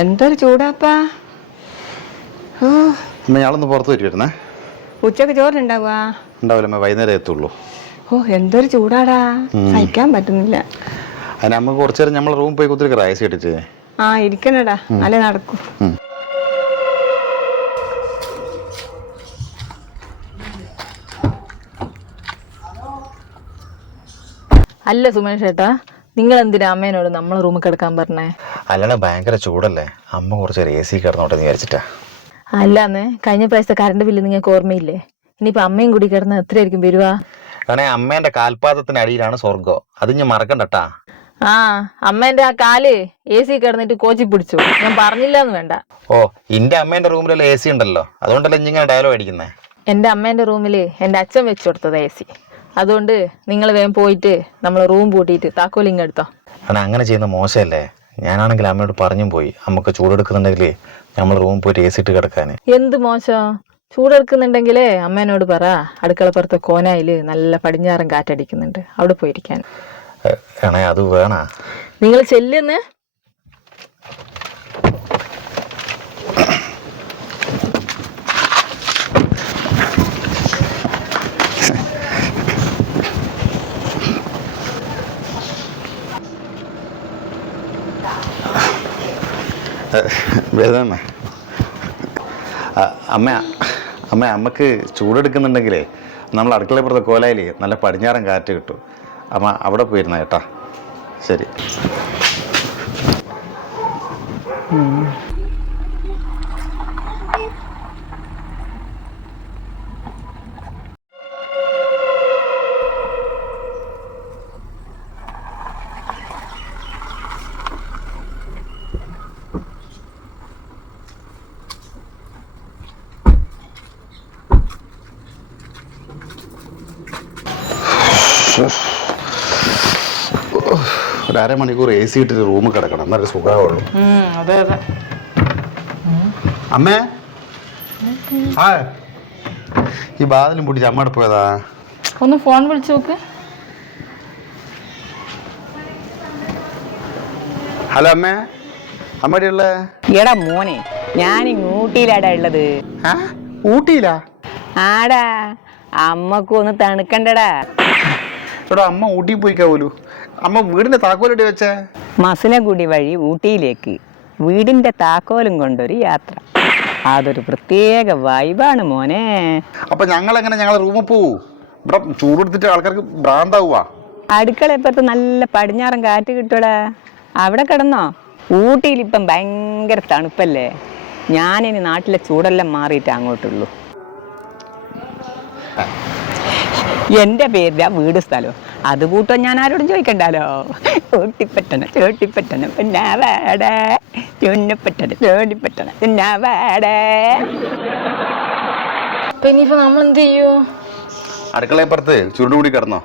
എന്തൊരു ചൂടാപ്പാ. ഓ. അമ്മ ഞാളൊന്ന് പുറത്ത് വരുവായിരുന്നേ ഉച്ചയ്ക്ക് ചോറുണ്ടാവുക ഉണ്ടാവില്ല അമ്മ വൈകുന്നേരം എത്തുള്ളൂ ഓ എന്തൊരു ചൂടാടാ. സഹിക്കാൻ പറ്റുന്നില്ല. അതിന് അമ്മ കുറച്ച് നേരം നമ്മളെ റൂം പോയി കുത്തിരി റൈസ് ഇട്ടിട്ട് ആ ഇരിക്കണടാ. അല്ലേ നടക്കൂ. അല്ല സുമേഷ് ചേട്ടാ നിങ്ങൾ എന്തിനാ അമ്മേനോട് നമ്മൾ റൂമിൽ കിടക്കാൻ പറഞ്ഞേ? അല്ലാണ്ട് ഭയങ്കര ചൂടല്ലേ. അമ്മ കുറച്ച് എ സി കിടന്നോട്ടെ വിചാരിച്ചിട്ടാ. അല്ലാന്ന് കഴിഞ്ഞ പ്രാവശ്യത്തെ കറണ്ട് ബില്ല് നിങ്ങൾക്ക് ഓർമ്മയില്ലേ? ഇനിയിപ്പോ അമ്മയും കൂടി കിടന്ന് എത്രയായിരിക്കും വരുവാ? കാരണം അമ്മേന്റെ കാൽപാദത്തിന് അടിയിലാണ് സ്വർഗം അത് ഞാൻ മറക്കണ്ടട്ടാ. ആ അമ്മേന്റെ ആ കാൽ എ സി കിടന്നിട്ട് കോച്ചി പിടിച്ചു. ഞാൻ പറഞ്ഞില്ല എന്ന് വേണ്ട. ഓ ഇന്റെ അമ്മേന്റെ റൂമിലല്ലേ എ സി ഉണ്ടല്ലോ. അതുകൊണ്ടല്ലേ ഇങ്ങനെ ഡയലോഗ് അടിക്കുന്നേ? എന്റെ അമ്മേന്റെ റൂമിൽ എന്റെ അച്ഛൻ വെച്ചു കൊടുത്തത് എ സി അതുകൊണ്ട് നിങ്ങൾ വേഗം പോയിട്ട് നമ്മൾ റൂം പൂട്ടിയിട്ട് താക്കോലിങ് എടുത്തോ. കാരണം അങ്ങനെ ചെയ്യുന്ന മോശമല്ലേ? ഞാനാണെങ്കിൽ അമ്മയോട് പറഞ്ഞും പോയി. നമുക്ക് ചൂടെടുക്കുന്നുണ്ടെങ്കിൽ നമ്മൾ റൂം പോയിട്ട് എ സി ഇട്ട് കിടക്കാൻ എന്ത് മോശം? ചൂടെടുക്കുന്നുണ്ടെങ്കിലേ അമ്മേനോട് പറ. അടുക്കളപ്പുറത്തെ കോനായിൽ നല്ല പടിഞ്ഞാറൻ കാറ്റടിക്കുന്നുണ്ട്. അവിടെ പോയിരിക്കാൻ. അത് വേണ. നിങ്ങൾ ചെല്ലുന്ന്. വെറുതെ അമ്മ? അമ്മ അമ്മയ്ക്ക് ചൂടെടുക്കുന്നുണ്ടെങ്കിലേ നമ്മൾ അടുക്കളപ്പുറത്തെ കോലായിൽ നല്ല പടിഞ്ഞാറൻ കാറ്റ് കിട്ടും. അമ്മ അവിടെ പോയിരുന്ന കേട്ടാ. ശരി. ഒരു അരമണിക്കൂർ എ സി ഇട്ടിട്ട് റൂമിൽ കിടക്കണം. എന്നാലും സുഖമുള്ളൂ അതെ അതെ. അമ്മേ. ആ ഈ ബാദലും പൊട്ടിച്ച് അമ്മ പോയതാ. ഒന്ന് ഫോൺ വിളിച്ചു നോക്ക്. ഹലോ അമ്മേ. അമ്മയുടെ എടാ മോനെ ഞാൻ ഊട്ടിയിലാടാ ഉള്ളത്. ആ ഊട്ടിയിലാ? ആടാ അമ്മക്കൊന്ന് ഒന്ന് തണുക്കണ്ടടാ. എടോ അമ്മ ഊട്ടിയിൽ പോയിക്കാവൂലു അമ്മ വീടിന്റെ താക്കോലിട്ട് വെച്ചേ? മസനഗുടി വഴി ഊട്ടിയിലേക്ക് വീടിന്റെ താക്കോലും കൊണ്ടൊരു യാത്ര. അതൊരു പ്രത്യേക വൈബാണ് മോനെ. അപ്പൊ ഞങ്ങൾ എങ്ങനെ ഞങ്ങളെ റൂമിൽ പോവൂ? ഇവിടെ ചൂടെടുത്തിട്ട് ആൾക്കാർക്ക് ഭ്രാന്താവുക അടുക്കളയപ്പുറത്ത് നല്ല പടിഞ്ഞാറൻ കാറ്റ് കിട്ടൂടാ അവിടെ കിടന്നോ? ഊട്ടിയിൽ ഇപ്പം ഭയങ്കര തണുപ്പല്ലേ? ഞാനിനി നാട്ടിലെ ചൂടെല്ലാം മാറിയിട്ട് അങ്ങോട്ടുള്ളൂ. എന്റെ പേരിലാ വീട് സ്ഥലം. അത് കൂട്ടോ ഞാൻ ആരോടും ചോദിക്കണ്ടല്ലോ ഓട്ടിപ്പറ്റണം ചോട്ടിപ്പറ്റണം പിന്നെ വേടേ. ചുന്നപ്പറ്റണം ചോടിപ്പറ്റണം പിന്നെ വേടേ. ഇനിയിപ്പോ നമ്മൾ എന്ത് ചെയ്യൂ അടുക്കളയപ്പുറത്ത് ചുരുടുകൂടി കിടന്നോ.